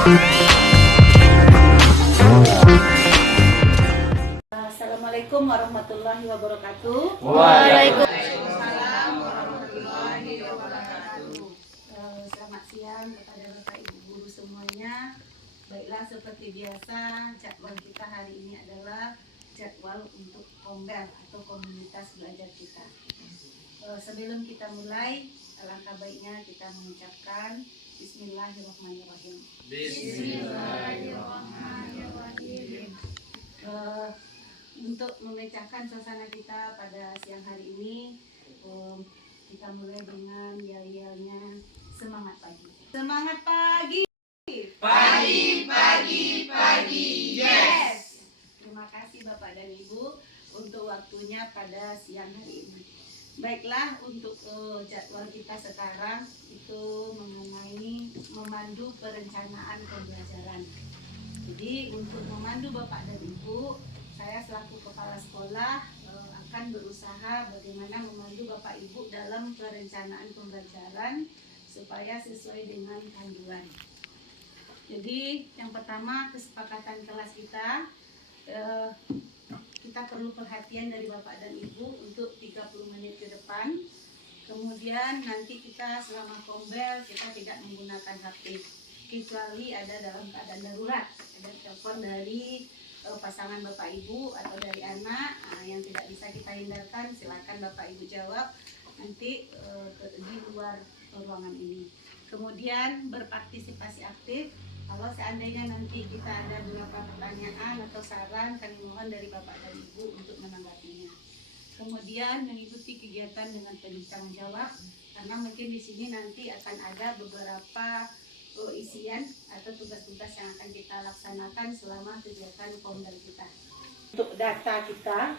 Assalamualaikum warahmatullahi wabarakatuh. Waalaikumsalam warahmatullahi wabarakatuh. Selamat siang kepada Bapak Ibu guru semuanya. Baiklah, seperti biasa jadwal kita hari ini adalah jadwal untuk kombel atau komunitas belajar kita. Sebelum kita mulai, alangkah baiknya kita mengucapkan Bismillahirrahmanirrahim. Bismillahirrahmanirrahim. Untuk memecahkan suasana kita pada siang hari ini, kita mulai dengan yel-yelnya semangat pagi. Semangat pagi. Pagi, yes. Terima kasih Bapak dan Ibu untuk waktunya pada siang hari ini. Baiklah, untuk jadwal kita sekarang itu mengenai memandu perencanaan pembelajaran. Jadi untuk memandu Bapak dan Ibu, saya selaku kepala sekolah akan berusaha bagaimana memandu Bapak Ibu dalam perencanaan pembelajaran supaya sesuai dengan panduan. Jadi yang pertama, kesepakatan kelas kita perlu perhatian dari Bapak dan Ibu untuk 30 menit ke depan. Kemudian nanti kita selama kombel kita tidak menggunakan HP kecuali ada dalam keadaan darurat, ada telepon dari pasangan Bapak Ibu atau dari anak yang tidak bisa kita hindarkan, silakan Bapak Ibu jawab nanti di luar ruangan ini. Kemudian berpartisipasi aktif. Kalau seandainya nanti kita ada beberapa pertanyaan atau saran, kami mohon dari Bapak dan Ibu untuk menanggapinya. Kemudian mengikuti kegiatan dengan penuh tanggung jawab, karena mungkin di sini nanti akan ada beberapa isian atau tugas-tugas yang akan kita laksanakan selama kegiatan kombel kita. Untuk data kita,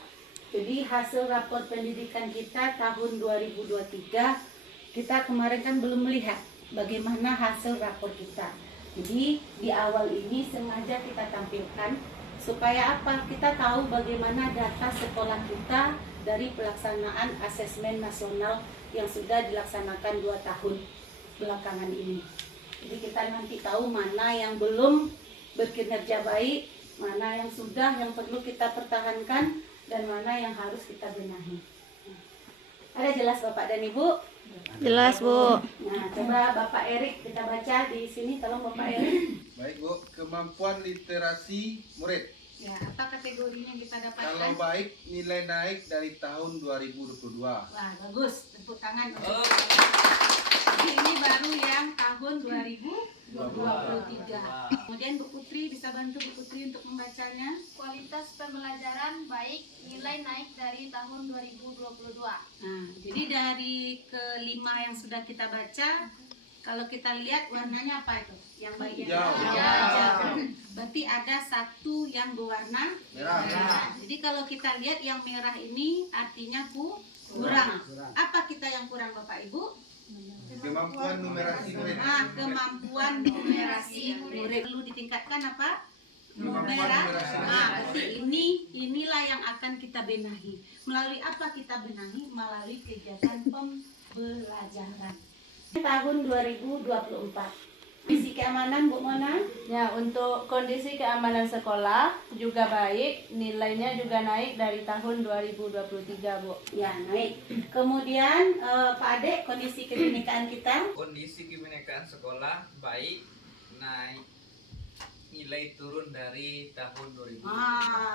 jadi hasil rapor pendidikan kita tahun 2023, kita kemarin kan belum melihat bagaimana hasil rapor kita. Jadi di awal ini sengaja kita tampilkan supaya apa? Kita tahu bagaimana data sekolah kita dari pelaksanaan asesmen nasional yang sudah dilaksanakan 2 tahun belakangan ini. Jadi kita nanti tahu mana yang belum berkinerja baik, mana yang sudah, yang perlu kita pertahankan, dan mana yang harus kita benahi. Ada jelas Bapak dan Ibu? Jelas, Bu. Nah, coba Bapak Erik kita baca di sini, tolong Bapak Erik. Baik Bu, kemampuan literasi murid. Ya, apa kategorinya yang kita dapatkan? Kalau baik, nilai naik dari tahun 2022. Wah, bagus. Tepuk tangan. Jadi ini baru yang tahun 2023. Kemudian Bu Putri, bisa bantu Bu Putri untuk membacanya? Kualitas pembelajaran baik, nilai naik dari tahun 2022. Nah, jadi dari kelima yang sudah kita baca, kalau kita lihat warnanya apa itu? Yang baik yang Hijau. Berarti ada satu yang berwarna Merah. Jadi kalau kita lihat yang merah ini artinya kurang. Apa kita yang kurang Bapak Ibu? Kemampuan numerasi murid. Kemampuan numerasi murid perlu ditingkatkan apa? Kemampuan Merah. numerasi murid. Berarti inilah yang akan kita benahi. Melalui apa kita benahi? Melalui kegiatan pembelajaran. Tahun 2024. Visi keamanan Bu Mona? Ya, untuk kondisi keamanan sekolah juga baik, nilainya juga naik dari tahun 2023, Bu. Ya, naik. Kemudian Pak Ade, kondisi kebinekaan kita? Kondisi kebinekaan sekolah baik, naik, nilai turun dari tahun 2000.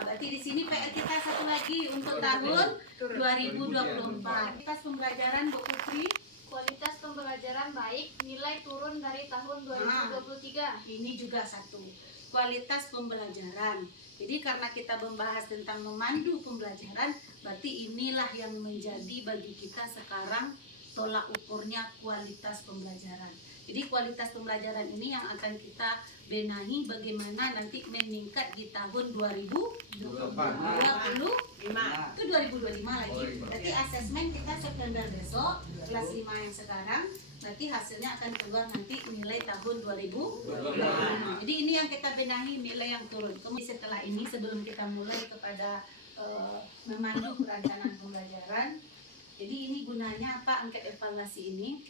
Berarti di sini PR kita satu lagi untuk tahun 2024. Kualitas pembelajaran Bu Putri? Kualitas pembelajaran baik, nilai turun dari tahun 2023. Ini juga satu. Kualitas pembelajaran. Jadi karena kita membahas tentang memandu pembelajaran, berarti inilah yang menjadi bagi kita sekarang tolak ukurnya kualitas pembelajaran. Jadi kualitas pembelajaran ini yang akan kita benahi bagaimana nanti meningkat di tahun 2025. Itu 2025 lagi. Berarti asesmen kita September besok, kelas 5 yang sekarang, berarti hasilnya akan keluar nanti nilai tahun 2025. Jadi ini yang kita benahi, nilai yang turun. Kemudian setelah ini sebelum kita mulai kepada memandu perencanaan pembelajaran, jadi ini gunanya apa angket evaluasi ini?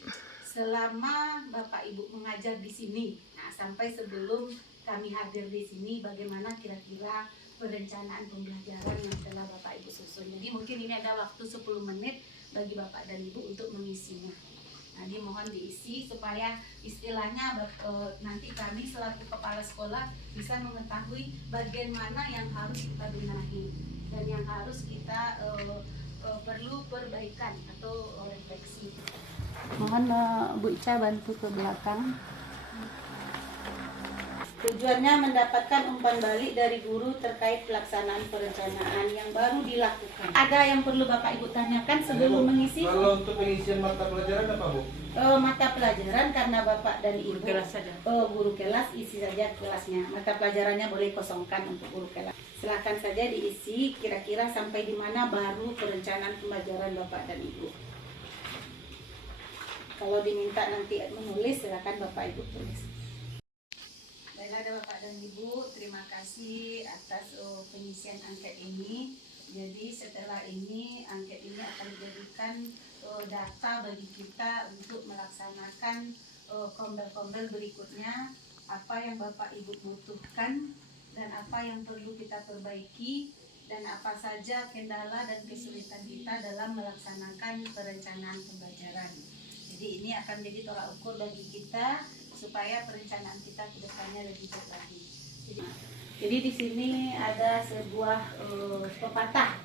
selama Bapak Ibu mengajar di sini. Nah, sampai sebelum kami hadir di sini, bagaimana kira-kira perencanaan pembelajaran yang telah Bapak Ibu susun. Jadi mungkin ini ada waktu 10 menit bagi Bapak dan Ibu untuk mengisinya. Nah, dimohon diisi supaya istilahnya nanti kami selaku kepala sekolah bisa mengetahui bagian mana yang harus kita benahi dan yang harus kita perlu perbaikan atau refleksi. Mohon Bu Ica bantu ke belakang. Tujuannya mendapatkan umpan balik dari guru terkait pelaksanaan perencanaan yang baru dilakukan. Ada yang perlu Bapak Ibu tanyakan sebelum mengisi? Kalau untuk pengisian mata pelajaran apa, Bu? Mata pelajaran karena Bapak dan Ibu guru kelas isi saja kelasnya. Mata pelajarannya boleh kosongkan untuk guru kelas. Silakan saja diisi kira-kira sampai di mana baru perencanaan pembelajaran Bapak dan Ibu. Kalau diminta nanti menulis, silakan Bapak Ibu tulis. Baiklah, ada Bapak dan Ibu, terima kasih atas pengisian angket ini. Jadi setelah ini, angket ini akan dijadikan data bagi kita untuk melaksanakan kombel-kombel berikutnya. Apa yang Bapak Ibu butuhkan dan apa yang perlu kita perbaiki dan apa saja kendala dan kesulitan kita dalam melaksanakan perencanaan pembelajaran. Jadi ini akan jadi tolak ukur bagi kita supaya perencanaan kita ke depannya lebih baik lagi. Jadi di sini ada sebuah pepatah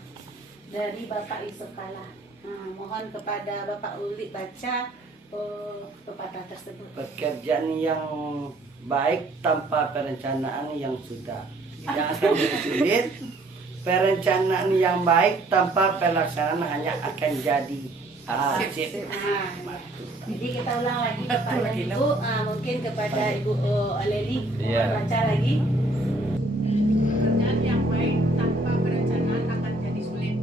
dari Bapak Yusuf Kala. Nah, mohon kepada Bapak Uli baca pepatah tersebut. Pekerjaan yang baik tanpa perencanaan yang sudah yang akan jadi sulit. Perencanaan yang baik tanpa pelaksanaan hanya akan jadi arsip. Jadi kita ulang lagi kepada Ibu, mungkin kepada Ibu Leli, Iya. baca lagi. Perencanaan yang baik tanpa perencanaan akan jadi sulit.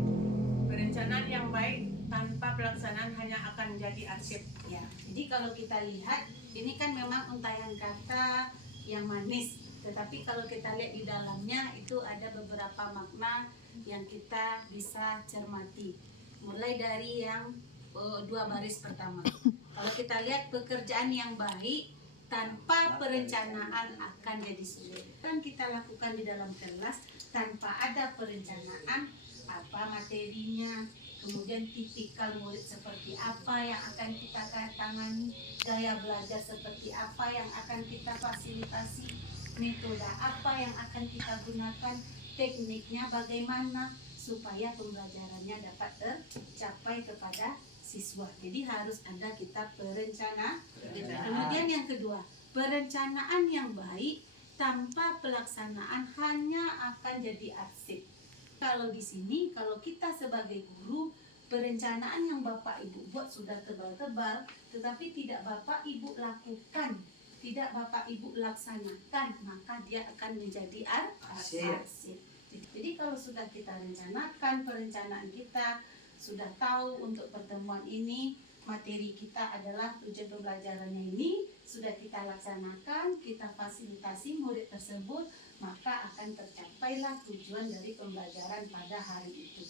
Perencanaan yang baik tanpa pelaksanaan hanya akan jadi arsip. Ya, jadi kalau kita lihat ini kan memang untayan kata yang manis, tetapi kalau kita lihat di dalamnya itu ada beberapa makna yang kita bisa cermati. Mulai dari yang 2 baris pertama. Kalau kita lihat pekerjaan yang baik tanpa perencanaan akan jadi sulit. Kan kita lakukan di dalam kelas tanpa ada perencanaan, apa materinya, kemudian tipikal murid seperti apa yang akan kita tangani, gaya belajar seperti apa yang akan kita fasilitasi, metode apa yang akan kita gunakan, tekniknya bagaimana supaya pembelajarannya dapat tercapai kepada siswa. Jadi harus ada kita perencanaan. Kemudian yang kedua, perencanaan yang baik tanpa pelaksanaan hanya akan jadi arsip. Kalau di sini, kalau kita sebagai guru, perencanaan yang Bapak Ibu buat sudah tebal-tebal, tetapi tidak Bapak Ibu lakukan, tidak Bapak Ibu laksanakan, maka dia akan menjadi arsip. Jadi kalau sudah kita rencanakan, perencanaan kita sudah tahu untuk pertemuan ini, materi kita adalah tujuan pembelajarannya ini, sudah kita laksanakan, kita fasilitasi murid tersebut, maka akan tercapailah tujuan dari pembelajaran pada hari itu.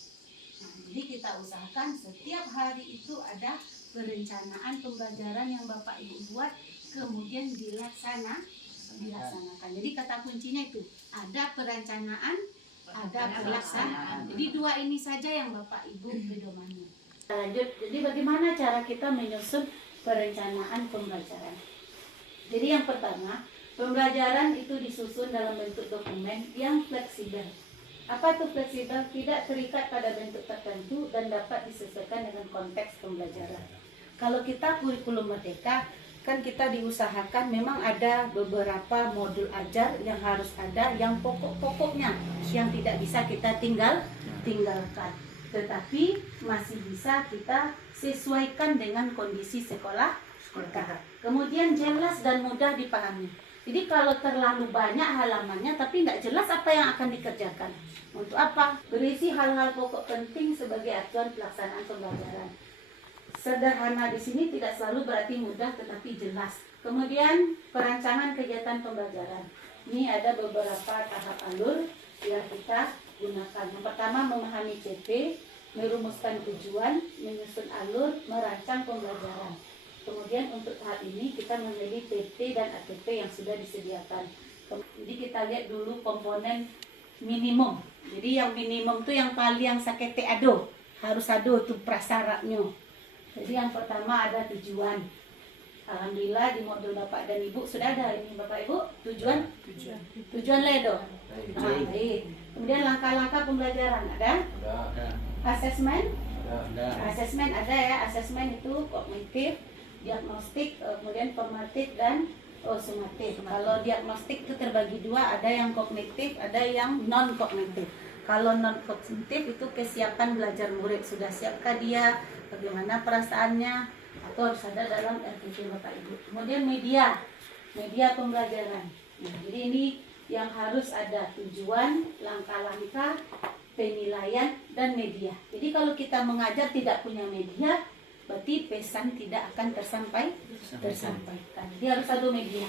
Nah, jadi kita usahakan setiap hari itu ada perencanaan pembelajaran yang Bapak Ibu buat, kemudian dilaksanakan. Jadi kata kuncinya itu, ada perencanaan, ada pelaksanaan. Jadi 2 ini saja yang Bapak Ibu pedomani. Lanjut, jadi bagaimana cara kita menyusun perencanaan pembelajaran? Jadi yang pertama, pembelajaran itu disusun dalam bentuk dokumen yang fleksibel. Apa itu fleksibel? Tidak terikat pada bentuk tertentu dan dapat disesuaikan dengan konteks pembelajaran. Kalau kita kurikulum merdeka, kan kita diusahakan memang ada beberapa modul ajar yang harus ada, yang pokok-pokoknya yang tidak bisa kita tinggalkan, tetapi masih bisa kita sesuaikan dengan kondisi sekolah kita. Kemudian jelas dan mudah dipahami. Jadi kalau terlalu banyak halamannya tapi tidak jelas apa yang akan dikerjakan, untuk apa? Berisi hal-hal pokok penting sebagai acuan pelaksanaan pembelajaran. Sederhana di sini tidak selalu berarti mudah tetapi jelas. Kemudian perancangan kegiatan pembelajaran. Ini ada beberapa tahap alur yang kita gunakan. Yang pertama, memahami CP, merumuskan tujuan, menyusun alur, merancang pembelajaran. Kemudian untuk tahap ini kita memilih PT dan ATP yang sudah disediakan. Jadi kita lihat dulu komponen minimum. Jadi yang minimum tuh yang paling sakete ado. Harus ado tuh prasyaratnya. Jadi yang pertama ada tujuan. Alhamdulillah di modul Bapak dan Ibu sudah ada ini Bapak Ibu tujuan ledo. Baik. Kemudian langkah-langkah pembelajaran ada? Asesmen? Asesmen ada ya. Asesmen itu kognitif, diagnostik, kemudian formatif dan sumatif. Kalau diagnostik itu terbagi dua, ada yang kognitif, ada yang non kognitif. Kalau non kognitif itu kesiapan belajar murid, sudah siapkah dia, bagaimana perasaannya, atau harus ada dalam RPP Bapak Ibu. Kemudian media pembelajaran. Nah, jadi ini yang harus ada tujuan, langkah-langkah, penilaian, dan media. Jadi kalau kita mengajar tidak punya media, berarti pesan tidak akan tersampaikan. Jadi harus ada media.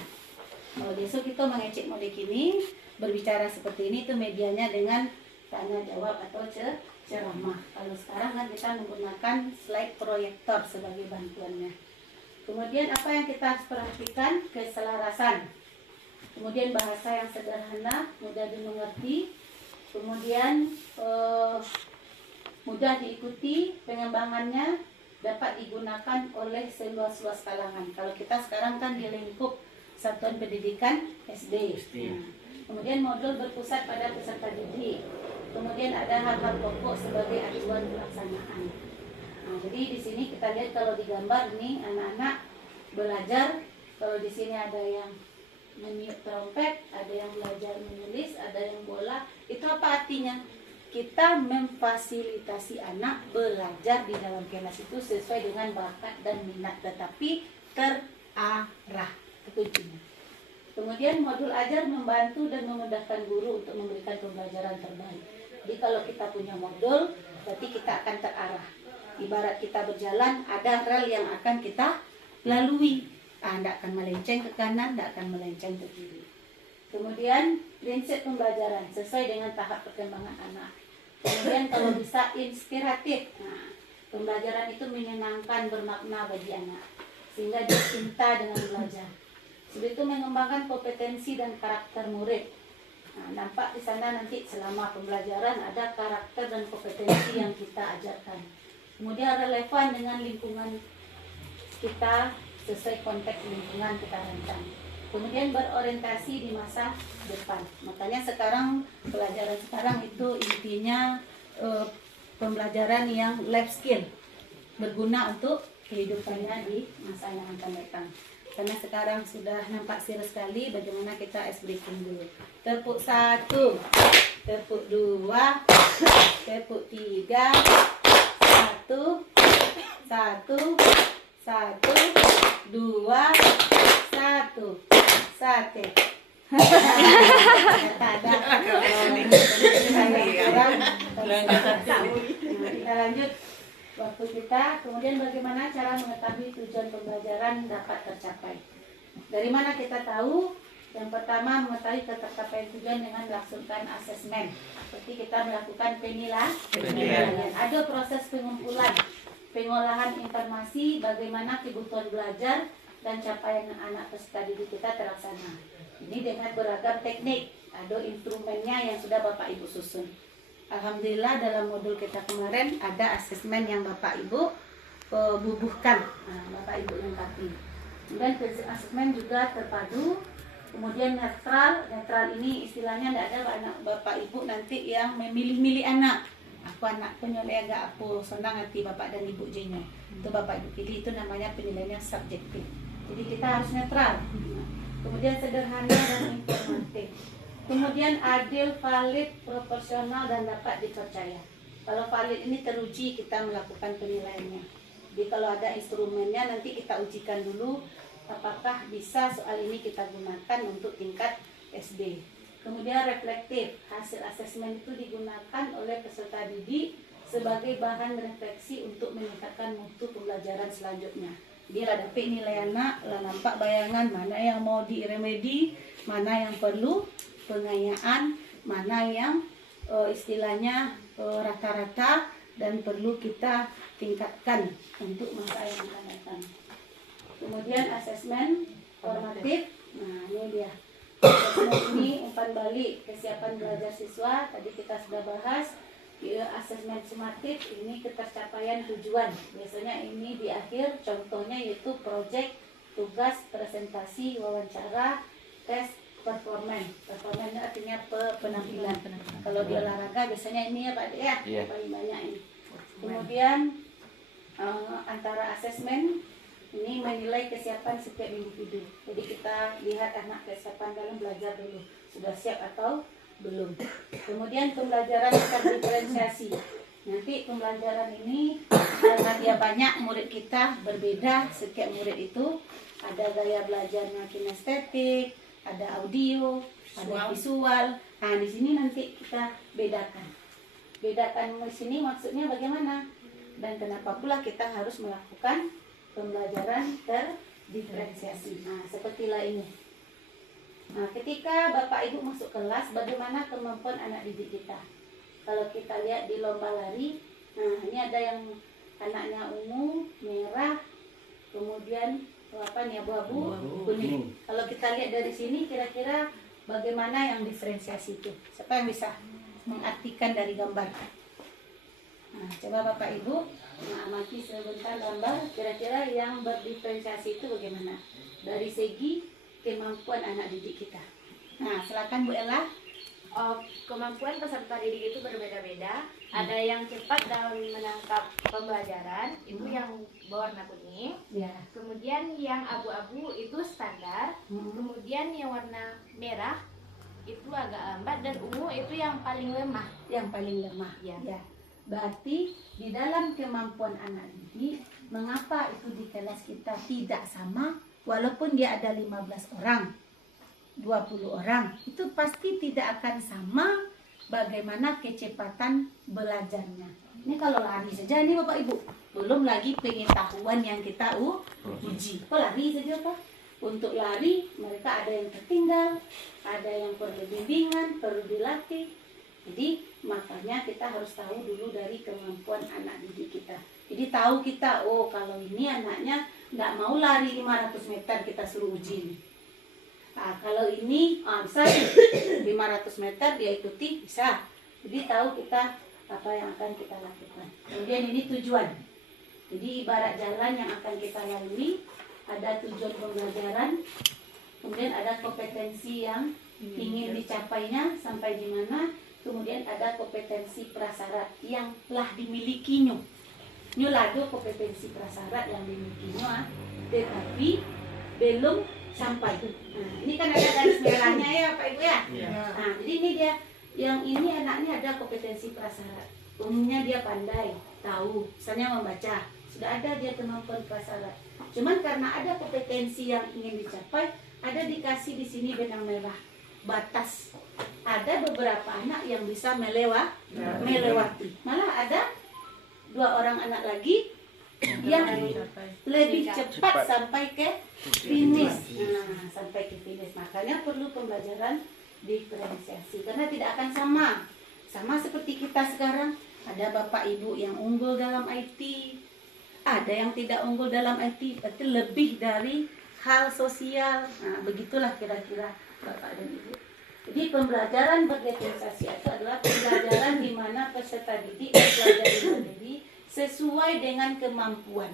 Kalau besok kita mengecek model ini, berbicara seperti ini, itu medianya dengan tanya jawab atau ceramah. Kalau sekarang kan kita menggunakan slide proyektor sebagai bantuannya. Kemudian apa yang kita harus perhatikan? Keselarasan. Kemudian bahasa yang sederhana, mudah dimengerti. Kemudian mudah diikuti, pengembangannya dapat digunakan oleh seluas-luas kalangan. Kalau kita sekarang kan di lingkup Satuan Pendidikan SD. Nah, kemudian modul berpusat pada peserta didik. Kemudian ada hal-hal pokok sebagai acuan pelaksanaan. Nah, jadi di sini kita lihat kalau di gambar ini anak-anak belajar. Kalau di sini ada yang meniup trompet, ada yang belajar menulis, ada yang bola. Itu apa artinya? Kita memfasilitasi anak belajar di dalam kelas itu sesuai dengan bakat dan minat, tetapi terarah. Itu intinya. Kemudian modul ajar membantu dan memudahkan guru untuk memberikan pembelajaran terbaik. Jadi kalau kita punya modul, berarti kita akan terarah. Ibarat kita berjalan, ada rel yang akan kita lalui. Tidak akan melenceng ke kanan, tidak akan melenceng ke kiri. Kemudian prinsip pembelajaran sesuai dengan tahap perkembangan anak. Kemudian kalau bisa inspiratif. Nah, pembelajaran itu menyenangkan, bermakna bagi anak, sehingga dia cinta dengan belajar. Sudah itu mengembangkan kompetensi dan karakter murid. Nah, nampak di sana nanti selama pembelajaran ada karakter dan kompetensi yang kita ajarkan. Kemudian relevan dengan lingkungan kita sesuai konteks lingkungan kita rancang. Kemudian berorientasi di masa depan. Makanya sekarang pelajaran sekarang itu intinya pembelajaran yang life skill, berguna untuk kehidupannya di masa yang akan datang. Karena sekarang sudah nampak serius sekali, bagaimana kita ice breaking dulu. Tepuk 1, tepuk 2, tepuk 3, 1, 2, 1, sate. Kita lanjut waktu kita. Kemudian bagaimana cara mengetahui tujuan pembelajaran dapat tercapai? Dari mana kita tahu? Yang pertama, mengetahui tercapai tujuan dengan melakukan asesmen. Seperti kita melakukan penilaian. Ada proses pengumpulan, pengolahan informasi, bagaimana kebutuhan belajar dan capaian anak peserta didik kita terlaksana. Ini dengan beragam teknik, ada instrumennya yang sudah Bapak Ibu susun. Alhamdulillah dalam modul kita kemarin ada asesmen yang Bapak Ibu bubuhkan, Bapak Ibu lengkapi. Kemudian asesmen juga terpadu, kemudian netral. Netral ini istilahnya tidak ada anak Bapak Ibu nanti yang memilih-milih anak. Aku anak penyoleh agak aku senang hati Bapak dan Ibu Jenya. Itu Bapak Ibu pilih, itu namanya penilaian yang subjektif. Jadi kita harus netral. Kemudian sederhana dan informatif. Kemudian adil, valid, proporsional dan dapat dipercaya. Kalau valid ini teruji kita melakukan penilaiannya. Jadi kalau ada instrumennya nanti kita ujikan dulu apakah bisa soal ini kita gunakan untuk tingkat SD. Kemudian reflektif, hasil asesmen itu digunakan oleh peserta didik sebagai bahan refleksi untuk meningkatkan mutu pembelajaran selanjutnya. Jadi ada nilai anak, lah nampak bayangan mana yang mau diremedi, mana yang perlu pengayaan, mana yang istilahnya rata-rata dan perlu kita tingkatkan untuk masa yang akan datang. Kemudian asesmen formatif. Nah, ini dia. Asesmen ini umpan balik kesiapan belajar siswa. Tadi kita sudah bahas. Asesmen sumatif ini ketercapaian tujuan. Biasanya ini di akhir, contohnya yaitu proyek, tugas, presentasi, wawancara, tes, performan. Performan artinya penampilan. Kalau di olahraga biasanya ini ya Pak Dek ya, paling banyak ini. Kemudian antara asesmen ini menilai kesiapan setiap individu. Jadi kita lihat anak kesiapan dalam belajar dulu, sudah siap atau belum. Kemudian pembelajaran terdiferensiasi. Nanti pembelajaran ini karena dia banyak, murid kita berbeda. Setiap murid itu ada gaya belajarnya kinestetik, ada audio, ada visual. Nah, di sini nanti kita bedakan. Bedakan di sini maksudnya bagaimana? Dan kenapa pula kita harus melakukan pembelajaran terdiferensiasi. Nah, sepertilah ini. Nah, ketika Bapak Ibu masuk kelas, bagaimana kemampuan anak didik kita? Kalau kita lihat di lomba lari, nah ini ada yang anaknya ungu, merah, kemudian apa nih abu-abu, kuning. Kalau kita lihat dari sini, kira-kira bagaimana yang diferensiasi itu? Siapa yang bisa mengartikan dari gambar? Nah, coba Bapak Ibu mengamati sebentar gambar, kira-kira yang berdiferensiasi itu bagaimana? Dari segi kemampuan anak didik kita. Nah, silakan Bu Ella. Kemampuan peserta didik itu berbeda-beda. Ada yang cepat dalam menangkap pembelajaran, itu yang berwarna kuning. Ya. Kemudian yang abu-abu itu standar. Kemudian yang warna merah itu agak lambat, dan ungu itu yang paling lemah. Yang paling lemah. Ya. Ya. Berarti di dalam kemampuan anak didik, mengapa itu di kelas kita tidak sama? Walaupun dia ada 15 orang, 20 orang, itu pasti tidak akan sama bagaimana kecepatan belajarnya. Ini kalau lari saja nih Bapak Ibu, belum lagi pengetahuan yang kita uji. Kok lari saja Pak? Untuk lari mereka ada yang tertinggal, ada yang perlu bimbingan, perlu dilatih. Jadi makanya kita harus tahu dulu dari kemampuan anak didik kita. Jadi tahu kita, oh kalau ini anaknya nggak mau lari 500 meter, kita suruh uji. Nah, kalau ini bisa 500 meter dia ikuti, bisa. Jadi tahu kita apa yang akan kita lakukan. Kemudian ini tujuan. Jadi ibarat jalan yang akan kita lalui, ada tujuan pembelajaran, kemudian ada kompetensi yang ingin dicapainya sampai di mana, kemudian ada kompetensi prasyarat yang telah dimilikinya. Nyulado kompetensi prasyarat yang dimilikinya, tetapi belum sampai. Nah, ini kan ada garis merahnya ya Pak Ibu ya. Nah, jadi ini dia, yang ini anaknya ada kompetensi prasyarat. Umumnya dia pandai, tahu, misalnya membaca, sudah ada dia kemampuan prasyarat. Cuman karena ada kompetensi yang ingin dicapai, ada dikasih di sini benang merah, batas. Ada beberapa anak yang bisa melewati. Malah ada 2 orang anak lagi yang lebih cepat sampai ke finish. Nah, sampai ke finish. Makanya perlu pembelajaran diferensiasi karena tidak akan sama. Sama seperti kita sekarang, ada Bapak Ibu yang unggul dalam IT, ada yang tidak unggul dalam IT, berarti lebih dari hal sosial. Nah, begitulah kira-kira Bapak dan Ibu. Jadi pembelajaran berdiferensiasi itu adalah pembelajaran di mana peserta didik mempelajari materi sesuai dengan kemampuan.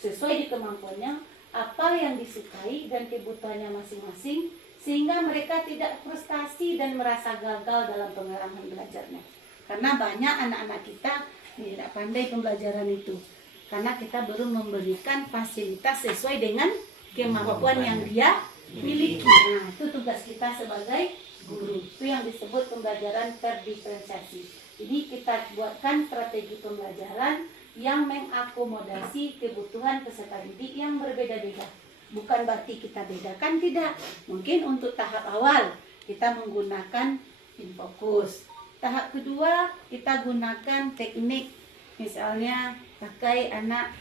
Sesuai di kemampuannya, apa yang disukai dan kebutuhannya masing-masing, sehingga mereka tidak frustasi dan merasa gagal dalam pengalaman belajarnya. Karena banyak anak-anak kita tidak pandai pembelajaran itu. Karena kita belum memberikan fasilitas sesuai dengan kemampuan yang dia miliki. Nah, itu tugas kita sebagai guru. Itu yang disebut pembelajaran terdiferensiasi. Jadi kita buatkan strategi pembelajaran yang mengakomodasi kebutuhan peserta didik yang berbeda-beda. Bukan berarti kita bedakan, tidak. Mungkin untuk tahap awal kita menggunakan infokus. Tahap kedua kita gunakan teknik, misalnya pakai anak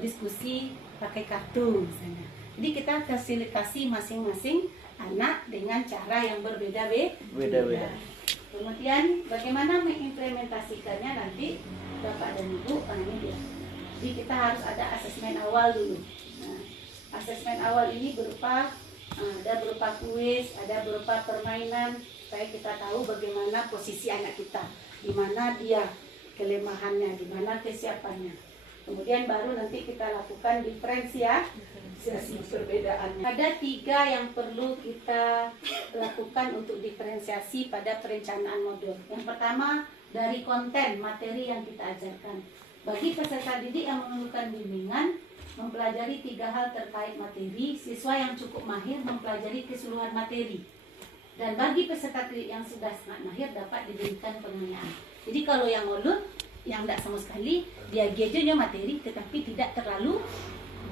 diskusi pakai kartu misalnya. Jadi kita fasilitasi masing-masing anak dengan cara yang berbeda-beda. Kemudian bagaimana mengimplementasikannya nanti Bapak dan Ibu, ini dia. Jadi kita harus ada asesmen awal dulu. Nah, Asesmen awal ini berupa ada berupa kuis, ada berupa permainan supaya kita tahu bagaimana posisi anak kita, di mana dia kelemahannya, di mana kesiapannya. Kemudian baru nanti kita lakukan diferensiasi perbedaannya. Ada 3 yang perlu kita lakukan untuk diferensiasi pada perencanaan modul. Yang pertama dari konten materi yang kita ajarkan. Bagi peserta didik yang memerlukan bimbingan, mempelajari 3 hal terkait materi, siswa yang cukup mahir mempelajari keseluruhan materi. Dan bagi peserta didik yang sudah sangat mahir dapat diberikan penganiayaan. Jadi kalau yang ulun, yang tidak sama sekali, dia gadgetnya materi tetapi tidak terlalu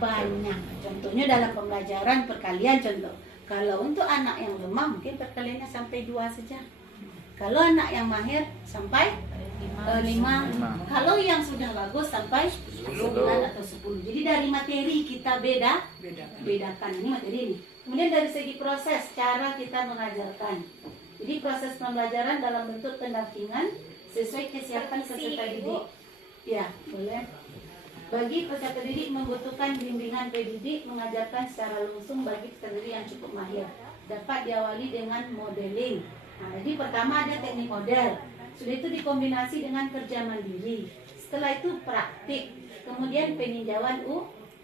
banyak. Contohnya dalam pembelajaran perkalian contoh. Kalau untuk anak yang lemah mungkin perkaliannya sampai 2 saja. Kalau anak yang mahir sampai 5. Kalau yang sudah bagus sampai 9 atau 10. Jadi dari materi kita bedakan ini materi ini. Kemudian dari segi proses cara kita mengajarkan. Jadi proses pembelajaran dalam bentuk pendampingan sesuai kesiapan peserta didik. Ya, boleh. Bagi peserta didik membutuhkan bimbingan pendidik mengajarkan secara langsung bagi peserta didik yang cukup mahir. Dapat diawali dengan modeling. Nah, jadi pertama ada teknik model. Sudah itu dikombinasi dengan kerja mandiri. Setelah itu praktik. Kemudian peninjauan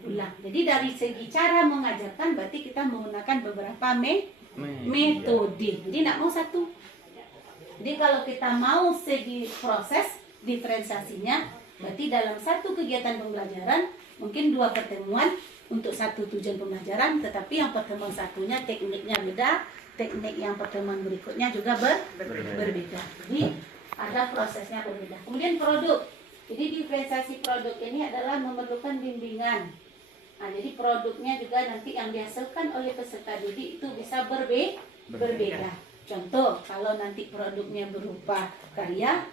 ulang. Jadi dari segi cara mengajarkan berarti kita menggunakan beberapa metode. Jadi tidak mau satu. Jadi kalau kita mau segi proses diferensiasinya, berarti dalam satu kegiatan pembelajaran mungkin 2 pertemuan untuk satu tujuan pembelajaran, tetapi yang pertemuan satunya tekniknya beda, teknik yang pertemuan berikutnya juga berbeda. Jadi ada prosesnya berbeda. Kemudian produk. Jadi diferensiasi produk ini adalah memerlukan bimbingan. Nah, jadi produknya juga nanti yang dihasilkan oleh peserta didik itu bisa berbeda. Contoh, kalau nanti produknya berupa karya,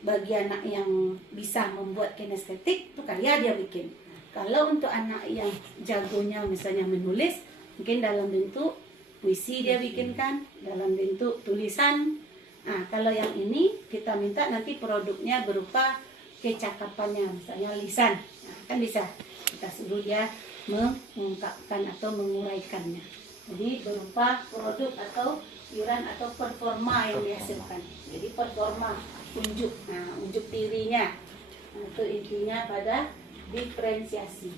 bagi anak yang bisa membuat kinestetik, itu karya dia bikin. Kalau untuk anak yang jagonya misalnya menulis, mungkin dalam bentuk puisi dia bikinkan, dalam bentuk tulisan. Nah, kalau yang ini kita minta nanti produknya berupa kecakapannya, misalnya lisan. Nah, kan bisa kita suruh dia mengungkapkan atau menguraikannya. Jadi berupa produk atau iuran atau performa yang dihasilkan. Jadi performa unjuk, unjuk dirinya. Nah, itu intinya pada diferensiasi.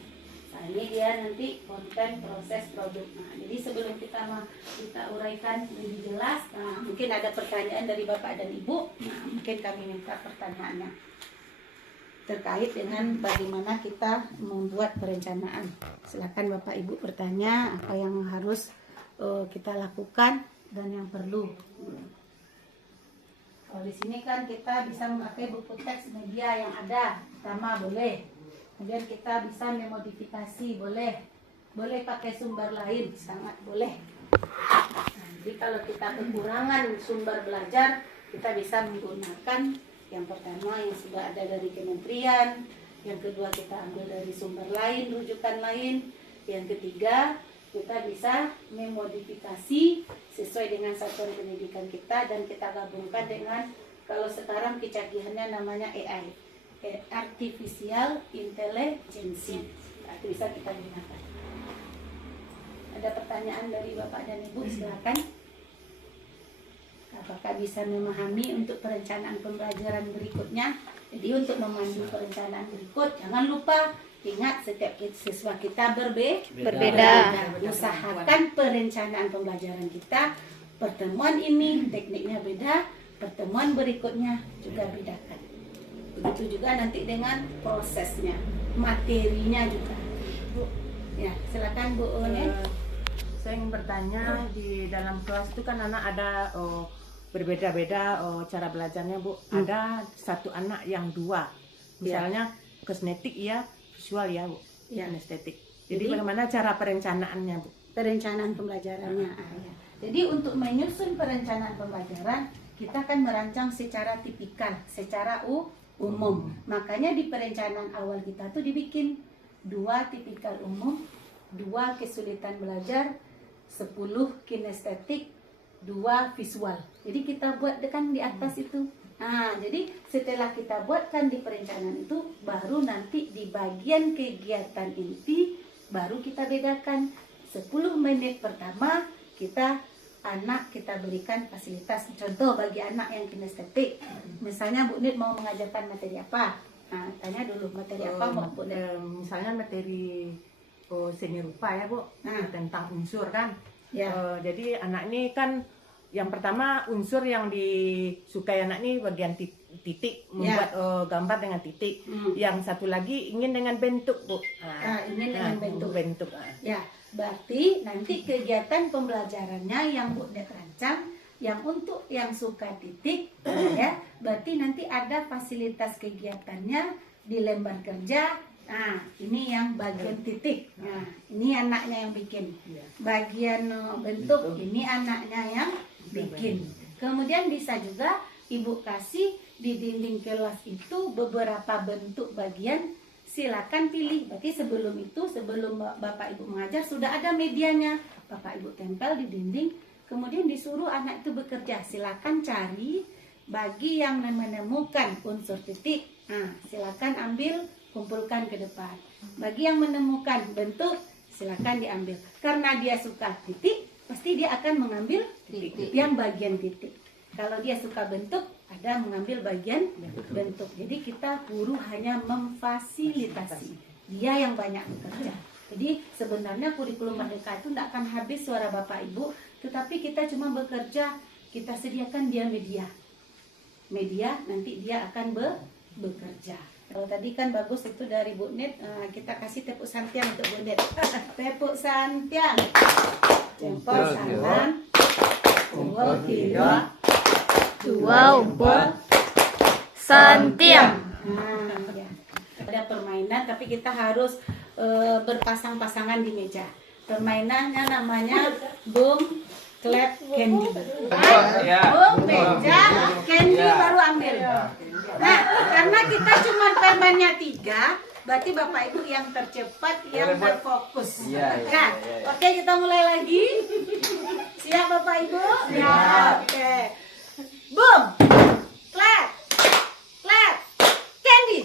Nah, ini dia nanti konten proses produk. Nah, jadi sebelum kita uraikan lebih jelas, mungkin ada pertanyaan dari Bapak dan Ibu. Nah, mungkin kami minta pertanyaannya terkait dengan bagaimana kita membuat perencanaan. Silakan Bapak Ibu bertanya apa yang harus kita lakukan dan yang perlu. Kalau di sini kan kita bisa memakai buku teks media yang ada, pertama boleh. Kemudian kita bisa memodifikasi, boleh. Boleh pakai sumber lain, sangat boleh. Nah, jadi kalau kita kekurangan sumber belajar, kita bisa menggunakan yang pertama yang sudah ada dari kementerian, yang kedua kita ambil dari sumber lain, rujukan lain, yang ketiga kita bisa memodifikasi sesuai dengan satuan pendidikan kita dan kita gabungkan dengan, kalau sekarang kecanggihannya namanya AI, Artificial Intelligence. Nah, itu bisa kita gunakan. Ada pertanyaan dari Bapak dan Ibu, silakan. Apakah bisa memahami untuk perencanaan pembelajaran berikutnya? Jadi untuk memandu perencanaan berikut, jangan lupa ingat setiap siswa kita berbeda. Usahakan perencanaan pembelajaran kita, pertemuan ini tekniknya beda, pertemuan berikutnya juga bedakan. Begitu juga nanti dengan prosesnya, materinya juga. Bu, ya silakan Bu Onen. Saya ingin bertanya, di dalam kelas itu kan anak ada berbeda-beda cara belajarnya Bu. Ada satu anak yang 2, misalnya kosmetik ya, visual ya Bu, Ya. kinestetik. Jadi bagaimana cara perencanaannya Bu? Perencanaan pembelajarannya. Ya. Jadi untuk menyusun perencanaan pembelajaran, kita akan merancang secara tipikal, secara umum. Makanya di perencanaan awal kita tuh dibikin 2 tipikal umum, 2 kesulitan belajar, 10 kinestetik, 2 visual. Jadi kita buat kan di atas itu. Nah, jadi setelah kita buatkan di perencanaan itu, baru nanti di bagian kegiatan inti baru kita bedakan. 10 menit pertama anak kita berikan fasilitas. Contoh bagi anak yang kinestetik, misalnya Bu Nit mau mengajarkan materi apa? Nah, tanya dulu materi apa mau Bu Nit? Misalnya materi seni rupa ya Bu, tentang unsur kan. Ya. Jadi anak ini kan yang pertama unsur yang disukai anak ini bagian titik, membuat gambar dengan titik. Yang satu lagi ingin dengan bentuk Bu. Ingin dengan bentuk. Ya, berarti nanti kegiatan pembelajarannya yang Bu Nit rancang, yang untuk yang suka titik, ya, berarti nanti ada fasilitas kegiatannya di lembar kerja. Nah, ini yang bagian titik. Nah, ini anaknya yang bikin. Bagian bentuk, ini anaknya yang bikin. Kemudian bisa juga Ibu kasih di dinding kelas itu beberapa bentuk bagian. Silakan pilih. Berarti sebelum Bapak Ibu mengajar sudah ada medianya. Bapak Ibu tempel di dinding. Kemudian disuruh anak itu bekerja. Silakan cari bagi yang menemukan unsur titik. Nah, silakan ambil, kumpulkan ke depan. Bagi yang menemukan bentuk, silakan diambil. Karena dia suka titik, pasti dia akan mengambil titik yang bagian titik. Kalau dia suka bentuk, ada mengambil bagian bentuk. Jadi kita guru hanya memfasilitasi. Dia yang banyak bekerja. Jadi sebenarnya kurikulum Merdeka itu tidak akan habis suara Bapak Ibu, tetapi kita cuma bekerja, kita sediakan dia media. Media nanti dia akan bekerja. Kalau tadi kan bagus itu dari Bu Nit, kita kasih tepuk santian untuk Bu Nit. Tepuk santian. Jempol tangan. Jempol kiri. Wow, santiam. Ya. Ada permainan tapi kita harus berpasang-pasangan di meja. Permainannya namanya boom, clap, candy. Boom, meja, candy baru ambil. Nah, karena kita cuma permennya 3, berarti Bapak Ibu yang tercepat yang berfokus. Nah, oke, kita mulai lagi. Siap Bapak Ibu? Siap. Oke. Boom, clap, clap, candy.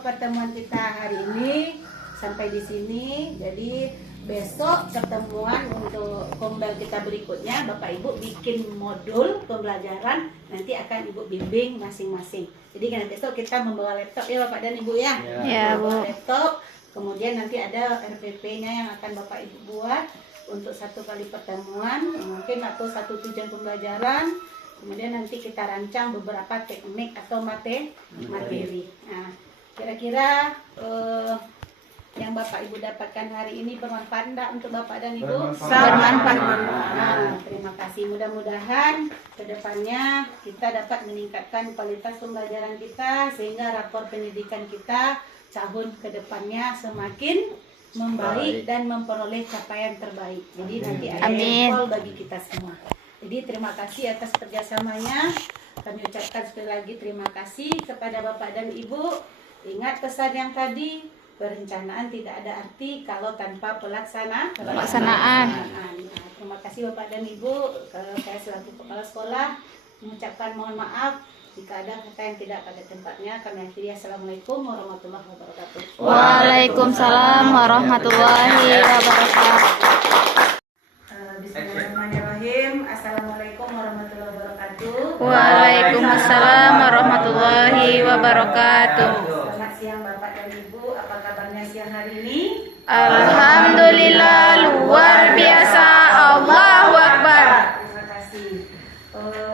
Pertemuan kita hari ini sampai di sini. Jadi besok pertemuan untuk kombel kita berikutnya, Bapak Ibu bikin modul pembelajaran, nanti akan Ibu bimbing masing-masing. Jadi kan besok kita membawa laptop ya Bapak dan Ibu ya. Ya, Bu. Laptop, kemudian nanti ada RPP-nya yang akan Bapak Ibu buat untuk 1 kali pertemuan, mungkin atau 1 tujuan pembelajaran. Kemudian nanti kita rancang beberapa teknik atau materi. Nah, kira-kira yang Bapak Ibu dapatkan hari ini bermanfaat enggak untuk Bapak dan Ibu? Bermanfaat. Nah, terima kasih. Mudah-mudahan kedepannya kita dapat meningkatkan kualitas pembelajaran kita sehingga rapor pendidikan kita tahun kedepannya semakin membaik dan memperoleh capaian terbaik. Jadi nanti ada jempol bagi kita semua. Jadi terima kasih atas kerjasamanya. Kami ucapkan sekali lagi terima kasih kepada Bapak dan Ibu. Ingat pesan yang tadi, perencanaan tidak ada arti kalau tanpa pelaksanaan. Nah, terima kasih Bapak dan Ibu. Saya selaku kepala sekolah mengucapkan mohon maaf jika ada kata yang tidak pada tempatnya. Kami akhiri. Assalamualaikum warahmatullahi wabarakatuh. Waalaikumsalam warahmatullahi wabarakatuh. Bismillahirrahmanirrahim. Assalamualaikum warahmatullahi wabarakatuh. Waalaikumsalam warahmatullahi wabarakatuh. Selamat siang Bapak dan Ibu. Apa kabarnya siang hari ini? Alhamdulillah luar biasa. Allahu Akbar. Terima kasih.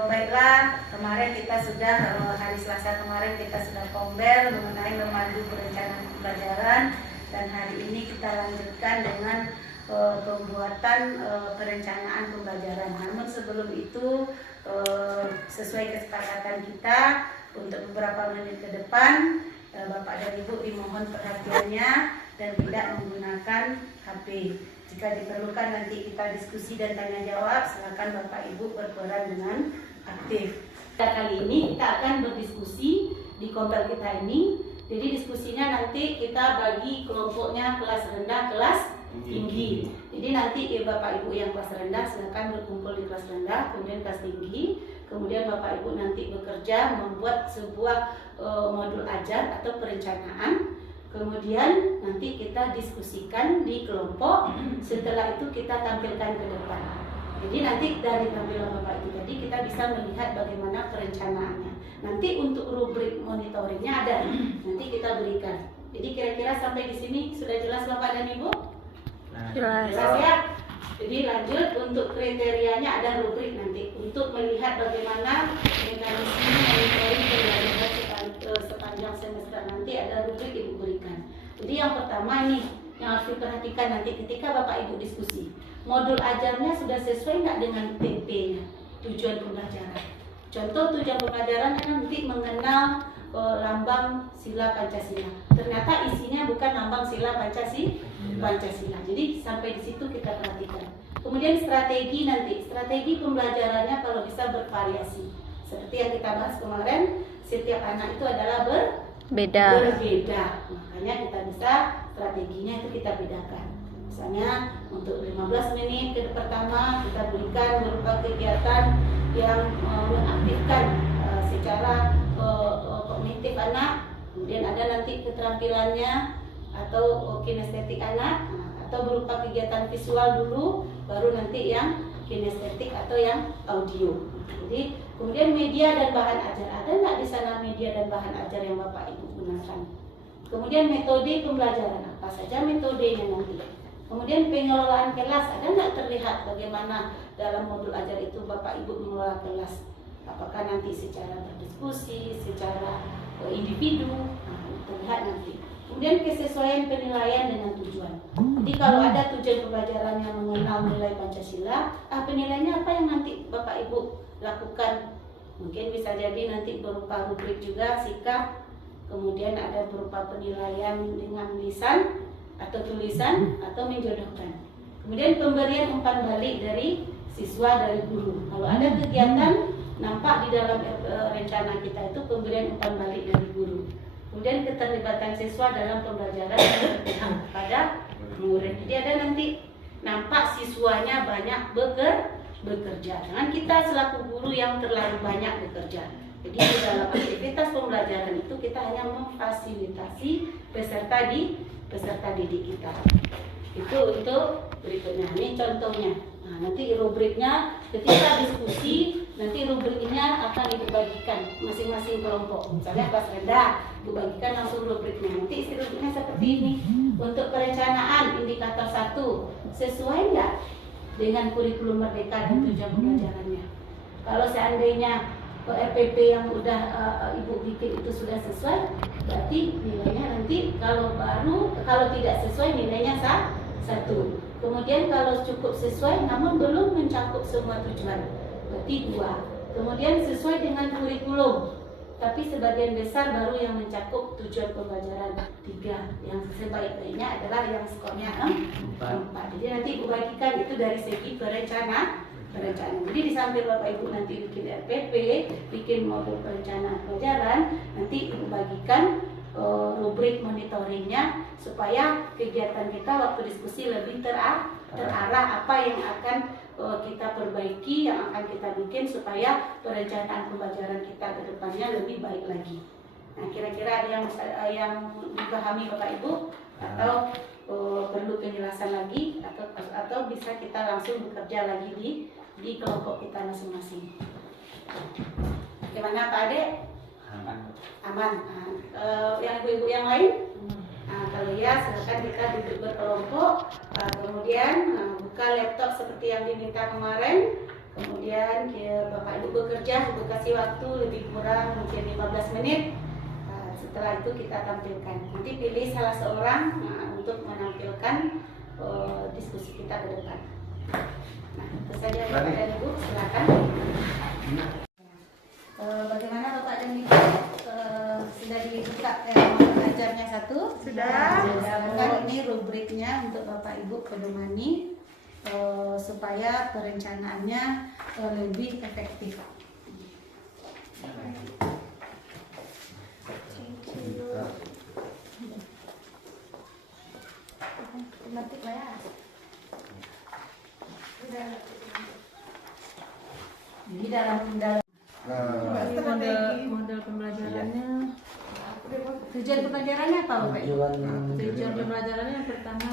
Baiklah, kemarin kita sudah hari Selasa kemarin kita sudah kombel mengenai memandu perencanaan pembelajaran, dan hari ini kita lanjutkan dengan pembuatan perencanaan pembelajaran. Namun sebelum itu sesuai kesepakatan kita untuk beberapa menit ke depan Bapak dan Ibu dimohon perhatiannya dan tidak menggunakan HP. Jika diperlukan nanti kita diskusi dan tanya jawab, silakan Bapak Ibu berperan dengan aktif. Kali ini kita akan berdiskusi di kombel kita ini Jadi diskusinya nanti kita bagi kelompoknya kelas rendah, kelas tinggi. Jadi nanti Bapak Ibu yang kelas rendah silakan berkumpul di kelas rendah, kemudian kelas tinggi, kemudian Bapak Ibu nanti bekerja membuat sebuah modul ajar atau perencanaan. Kemudian nanti kita diskusikan di kelompok. Setelah itu kita tampilkan ke depan. Jadi nanti dari tampilan Bapak Ibu tadi kita bisa melihat bagaimana perencanaannya. Nanti untuk rubrik monitoringnya ada, nanti kita berikan. Jadi kira-kira sampai di sini sudah jelas Bapak dan Ibu? Jelas. Jelas ya? Jadi lanjut untuk kriterianya ada rubrik nanti untuk melihat bagaimana mekanisme monitoring pembelajaran sepanjang semester nanti ada rubrik Ibu berikan. Jadi yang pertama nih yang harus diperhatikan nanti ketika Bapak Ibu diskusi, modul ajarnya sudah sesuai nggak dengan TP-nya, tujuan pembelajaran. Contoh tujuan pembelajaran nanti mengenal lambang sila Pancasila. Ternyata isinya bukan lambang sila Pancasila. Jadi sampai di situ kita perhatikan. Kemudian strategi nanti, strategi pembelajarannya kalau bisa bervariasi. Seperti yang kita bahas kemarin, setiap anak itu adalah berbeda. Makanya kita bisa strateginya itu kita bedakan. Misalnya untuk 15 menit ke pertama kita berikan berupa kegiatan yang mengaktifkan secara kognitif anak, kemudian ada nanti keterampilannya atau kinestetik anak, atau berupa kegiatan visual dulu, baru nanti yang kinestetik atau yang audio. Jadi kemudian media dan bahan ajar, ada nggak di sana media dan bahan ajar yang Bapak Ibu gunakan? Kemudian metode pembelajaran, apa saja metodenya nanti? Kemudian pengelolaan kelas, ada nggak terlihat bagaimana dalam modul ajar itu Bapak Ibu mengelola kelas? Apakah nanti secara berdiskusi, secara individu, terlihat nanti. Kemudian kesesuaian penilaian dengan tujuan. Jadi kalau ada tujuan pembelajaran yang mengenal nilai Pancasila, penilaiannya apa yang nanti Bapak Ibu lakukan? Mungkin bisa jadi nanti berupa rubrik juga, sikap, kemudian ada berupa penilaian dengan lisan atau tulisan atau menjodohkan. Kemudian pemberian umpan balik dari siswa dari guru. Kalau ada kegiatan nampak di dalam rencana kita itu pemberian umpan balik dari guru. Kemudian keterlibatan siswa dalam pembelajaran kepada murid. Jadi ada nanti nampak siswanya banyak bekerja. Jangan kita selaku guru yang terlalu banyak bekerja. Jadi di dalam aktivitas pembelajaran itu kita hanya memfasilitasi peserta didik kita. Itu untuk berikutnya. Ini contohnya. Nah, nanti rubriknya ketika diskusi, nanti rubriknya akan dibagikan masing-masing kelompok. Misalnya kelas rendah, dibagikan langsung rubriknya. Nanti isi rubriknya seperti ini. Untuk perencanaan indikator 1, sesuai nggak dengan kurikulum Merdeka dan tujuan pembelajarannya? Kalau seandainya RPP yang udah Ibu bikin itu sudah sesuai, berarti nilainya nanti kalau tidak sesuai nilainya 1. Kemudian kalau cukup sesuai namun belum mencakup semua tujuan, berarti 2. Kemudian sesuai dengan kurikulum, tapi sebagian besar baru yang mencakup tujuan pembelajaran 3. Yang sebaik-baiknya adalah yang skornya 4. Jadi nanti Ibu bagikan itu dari segi perencanaan. Jadi di samping Bapak Ibu nanti bikin RPP, bikin modul perencanaan pelajaran, nanti Ibu bagikan rubrik monitoringnya supaya kegiatan kita waktu diskusi lebih terarah apa yang akan kita perbaiki, yang akan kita bikin supaya perencanaan pembelajaran kita ke depannya lebih baik lagi. Nah, kira-kira ada yang dipahami Bapak Ibu atau perlu penjelasan lagi atau bisa kita langsung bekerja lagi di kelompok kita masing-masing. Bagaimana Pak Ade? Aman. Yang ibu-ibu yang lain? Kalau ya silakan kita duduk berkelompok. Kemudian buka laptop seperti yang diminta kemarin. Kemudian Bapak Ibu bekerja, Ibu kasih waktu lebih kurang mungkin 15 menit. Setelah itu kita tampilkan. Nanti pilih salah seorang untuk menampilkan diskusi kita ke depan. Nah, itu saja Bapak dan Ibu, silakan. Bagaimana Bapak dan Ibu? Sudah dibuka modul ajarnya 1? Sudah. Bukan ini rubriknya untuk Bapak Ibu pedomani supaya perencanaannya lebih efektif. Thank you. Tematik lah ya. Jadi dalam Model pembelajarannya. tujuan pembelajarannya apa Bapak Ibu? Tujuan pembelajarannya yang pertama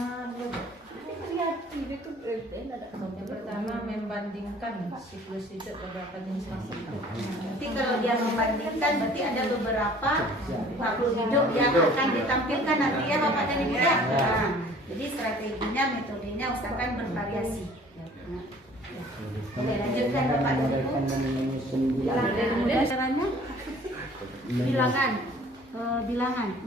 yang pertama membandingkan siklus hidup beberapa jenis makhluk hidup. Nanti kalau dia membandingkan berarti ada beberapa makhluk hidup yang akan ditampilkan nanti ya Bapak dan Ibu ya. Nah, jadi strateginya, metodenya usahakan bervariasi. Nah, oke, lanjutkan Bapak dan Ibu. Kemudian caranya bilangan.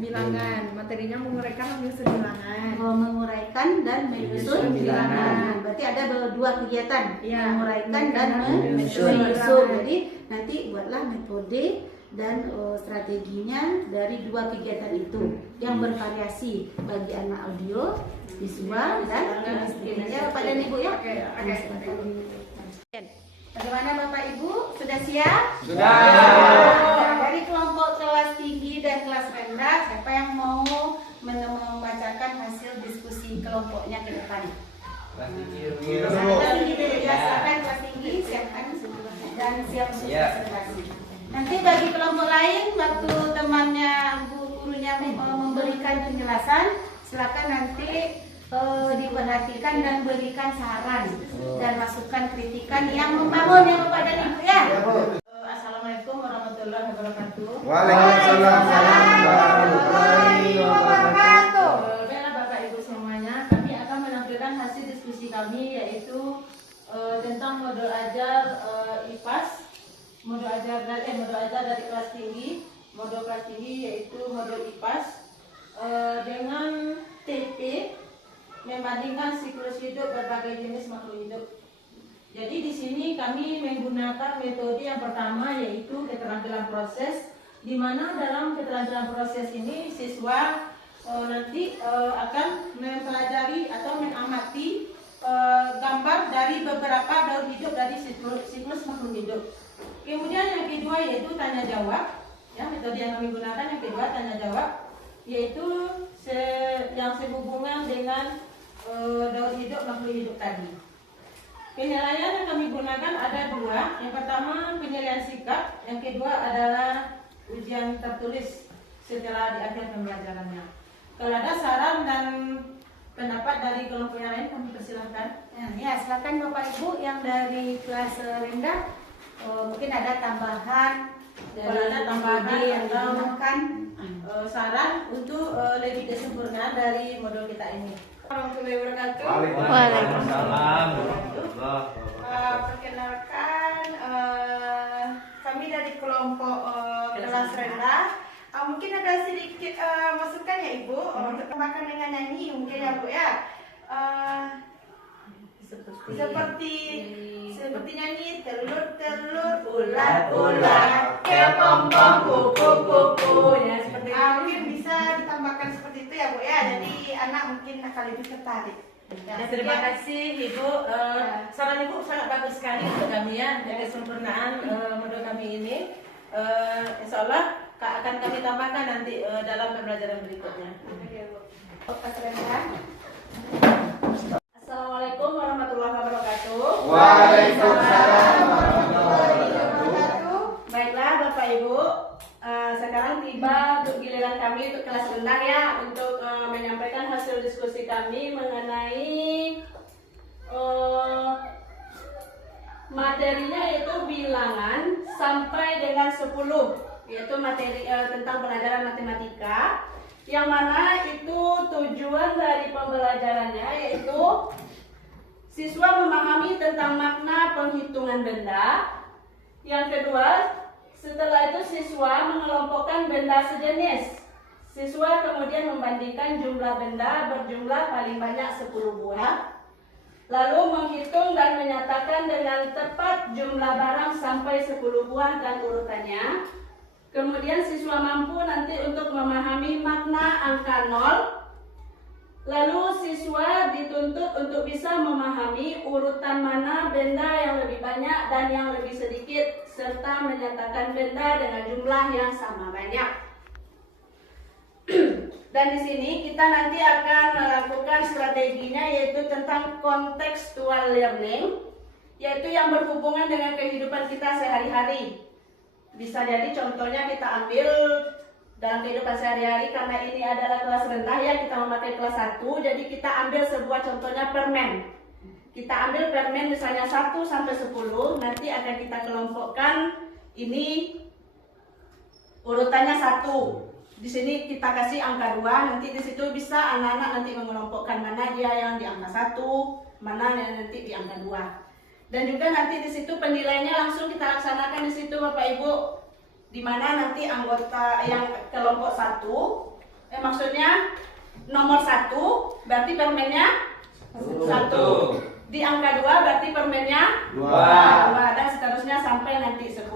Bilangan, materinya menguraikan menyusun bilangan. Menguraikan dan menyusun bilangan. Berarti ada dua kegiatan, Ya, menguraikan dan menyusun. Jadi nanti buatlah metode dan strateginya dari dua kegiatan itu yang bervariasi bagi anak audio, visual dan kinesthesia. Bapak dan Ibu ya. Bagaimana Bapak Ibu? Sudah siap? Sudah. Dari kelompok kelas tinggi dan kelas rendah, siapa yang mau membacakan hasil diskusi kelompoknya ke depan? Kelas tinggi dulu ya, silakan kelas tinggi, siapkan dan siap untuk presentasi. Nanti bagi kelompok lain, waktu temannya gurunya memberikan penjelasan, silakan nanti diperhatikan dan berikan saran dan masukan kritikan yang membangun ya Bapak dan Ibu ya. Assalamualaikum warahmatullahi wabarakatuh. Waalaikumsalam warahmatullahi wabarakatuh. Baiklah Bapak Ibu semuanya, kami akan menampilkan hasil diskusi kami yaitu tentang modul ajar IPAS, modul ajar dari kelas tinggi, modul kelas tinggi yaitu modul IPAS dengan TP membandingkan siklus hidup berbagai jenis makhluk hidup. Jadi di sini kami menggunakan metode yang pertama yaitu keterampilan proses, di mana dalam keterampilan proses ini siswa nanti akan mempelajari atau mengamati gambar dari beberapa daur hidup dari siklus makhluk hidup. Kemudian yang kedua yaitu tanya jawab. Ya, metode yang kami gunakan yang kedua tanya jawab, yaitu yang sehubungan dengan daur hidup makhluk hidup tadi. Penilaian yang kami gunakan ada dua. Yang pertama penilaian sikap, yang kedua adalah ujian tertulis setelah di akhir pembelajarannya. Kalau ada saran dan pendapat dari kelompok yang lain kami persilahkan. Ya, silakan Bapak Ibu yang dari kelas rendah, mungkin ada tambahan Kalau ada tambahan yang atau digunakan. saran untuk lebih kesempurnaan dari modul kita ini. Warahmatullahi wabarakatuh. Waalaikumsalam. Perkenalkan, kami dari kelompok kelas rendah. Mungkin ada sedikit masukan ya Ibu untuk tambahkan dengan nyanyi mungkin ya Bu ya. Seperti nyanyi telur-telur ular-ular kepom-pom kuku-kuku ya seperti itu. Mungkin bisa ditambahkan seperti itu ya Bu ya. Jadi anak mungkin akan lebih tertarik. Ya, terima kasih Ibu. Saran Ibu sangat bagus sekali untuk kami ya, dari kesempurnaan modul kami ini. Insya Allah akan kami tambahkan nanti dalam pembelajaran berikutnya. Assalamualaikum warahmatullahi wabarakatuh. Waalaikumsalam warahmatullahi wabarakatuh. Baiklah Bapak Ibu, sekarang tiba untuk giliran kami untuk kelas rendah ya, untuk menyampaikan hasil diskusi kami mengenai materinya yaitu bilangan sampai dengan 10, yaitu materi tentang pelajaran matematika, yang mana itu tujuan dari pembelajarannya yaitu siswa memahami tentang makna penghitungan benda. Yang kedua, setelah itu siswa mengelompokkan benda sejenis. Siswa kemudian membandingkan jumlah benda berjumlah paling banyak 10 buah, lalu menghitung dan menyatakan dengan tepat jumlah barang sampai 10 buah dan urutannya. Kemudian siswa mampu nanti untuk memahami makna angka 0. Lalu siswa dituntut untuk bisa memahami urutan mana benda yang lebih banyak dan yang lebih sedikit, serta menyatakan benda dengan jumlah yang sama banyak. Dan di sini kita nanti akan melakukan strateginya yaitu tentang contextual learning, yaitu yang berhubungan dengan kehidupan kita sehari-hari. Bisa jadi contohnya kita ambil dalam kehidupan sehari-hari, karena ini adalah kelas rendah ya, kita memakai kelas 1, jadi kita ambil sebuah contohnya permen. Kita ambil permen misalnya 1 sampai 10, nanti akan kita kelompokkan ini urutannya 1. Di sini kita kasih angka 2, nanti di situ bisa anak-anak nanti mengelompokkan mana dia yang di angka 1, mana yang nanti di angka 2. Dan juga nanti di situ penilaiannya langsung kita laksanakan di situ Bapak Ibu, di mana nanti anggota yang kelompok 1, maksudnya nomor 1 berarti permennya 1. Di angka 2 berarti permennya 2 dan seterusnya sampai nanti 10.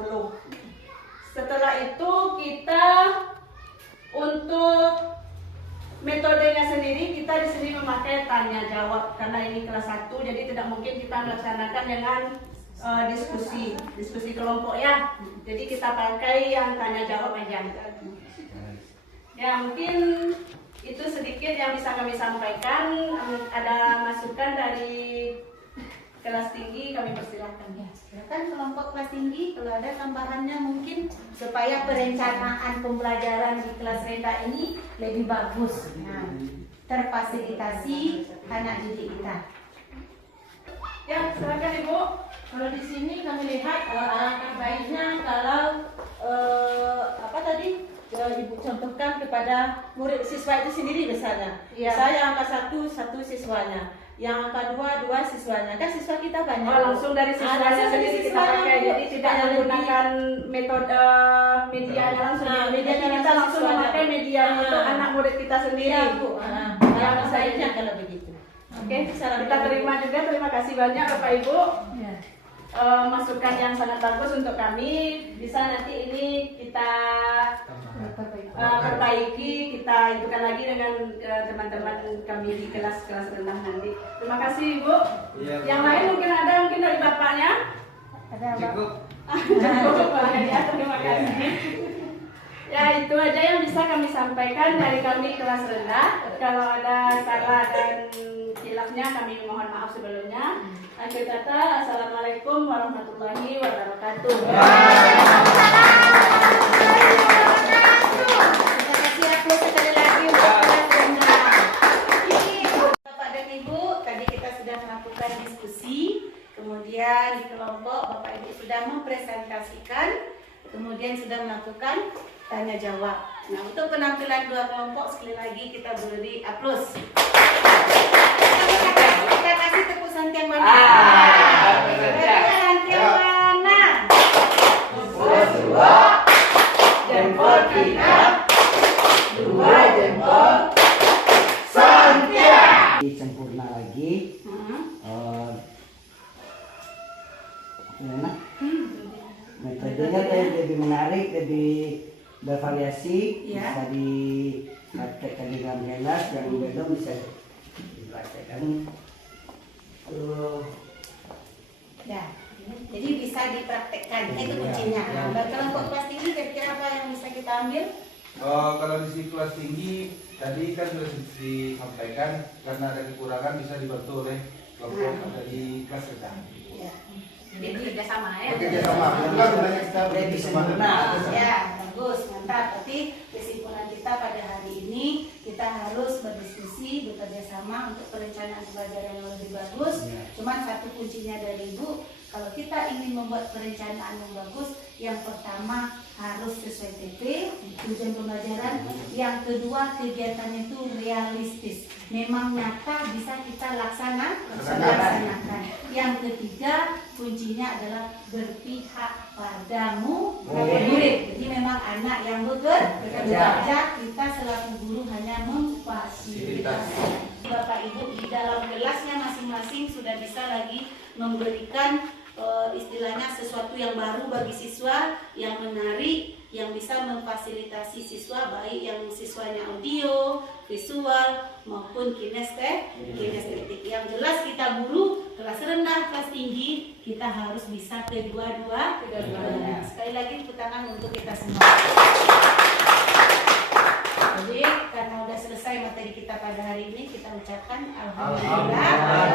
Setelah itu kita untuk metodenya sendiri kita di sini memakai tanya jawab, karena ini kelas 1 jadi tidak mungkin kita melaksanakan dengan diskusi kelompok ya. Jadi kita pakai yang tanya jawab aja. Ya mungkin itu sedikit yang bisa kami sampaikan. Ada masukan dari kelas tinggi kami persilahkan. Ya, silakan kelompok kelas tinggi kalau ada tambahannya mungkin supaya perencanaan pembelajaran di kelas rendah ini lebih bagus. Nah, terfasilitasi anak didik kita. Ya, silakan Ibu. Kalau di sini kami lihat alangkah baiknya kalau apa tadi Ibu contohkan kepada murid siswa itu sendiri misalnya. Iya. Saya angka 1 siswanya, yang angka 2 siswanya. Kan siswa kita banyak. Oh, langsung dari siswanya sendiri kita pakai, jadi tidak menggunakan metode medianya langsung. Nah, medianya Jadi kita langsung langsung siswanya. memakai media untuk anak murid kita sendiri. Iya, Bu. Yang baiknya kalau begitu. Oke, kita terima juga. Terima kasih banyak Bapak Ibu. Ya. Masukan yang sangat bagus untuk kami. Bisa nanti ini kita perbaiki, kita itukan lagi dengan teman-teman kami di kelas-kelas rendah nanti. Terima kasih Ibu. Yang lain mungkin dari Bapaknya. Cukup. Cukup ya, terima kasih. Ya itu aja yang bisa kami sampaikan dari kami kelas rendah. Kalau ada salah dan hilafnya kami mohon maaf sebelumnya. Akhir kata, Assalamualaikum warahmatullahi wabarakatuh. Terima kasih aku sekali lagi untuk kelas rendah. Bapak dan Ibu, tadi kita sudah melakukan diskusi, kemudian di kelompok Bapak Ibu sudah mempresentasikan, kemudian sudah melakukan tanya jawab. Nah, untuk penampilan dua kelompok sekali lagi kita beri aplaus. Kita kasih tepuk santiang mana? Santiang mana? Dua jempol kita, dua jempol santiang. Sempurna lagi. Enak. Metodenya lebih menarik, lebih bervariasi, Ya. bisa dipraktekkan dengan jelas, yang belum bisa dipraktekkan. Ya, jadi bisa dipraktekkan, itu kuncinya. Nah, kelompok kelas tinggi kira-kira apa yang bisa kita ambil? Kalau di sini kelas tinggi tadi kan sudah disampaikan, karena ada kekurangan bisa dibantu oleh kelompok ada di kelas rendah. Ya. Jadi bekerja sama ya. Bekerja sama, kan sebenarnya kita Lebih semangat. sempurna. Ya, bagus, mantap. Berarti kesimpulan kita pada hari ini kita harus berdiskusi, bekerja sama untuk perencanaan pembelajaran yang lebih bagus. Cuman satu kuncinya dari Ibu, kalau kita ingin membuat perencanaan yang bagus, yang pertama harus sesuai TP, tujuan pembelajaran. Yang kedua, kegiatannya itu realistis. Memang nyata bisa kita laksanakan. Yang ketiga, kuncinya adalah berpihak padamu murid. Jadi memang anak yang bekerja, kita selaku guru hanya memfasilitasi. Bapak Ibu di dalam kelasnya masing-masing sudah bisa lagi memberikan istilahnya sesuatu yang baru bagi siswa, yang menarik, yang bisa memfasilitasi siswa, baik yang siswanya audio, visual maupun kinestetik. Yang jelas kita guru kelas rendah, kelas tinggi, kita harus bisa kedua-duanya. Sekali lagi tepuk tangan untuk kita semua. Jadi karena udah selesai materi kita pada hari ini. Kita ucapkan alhamdulillah.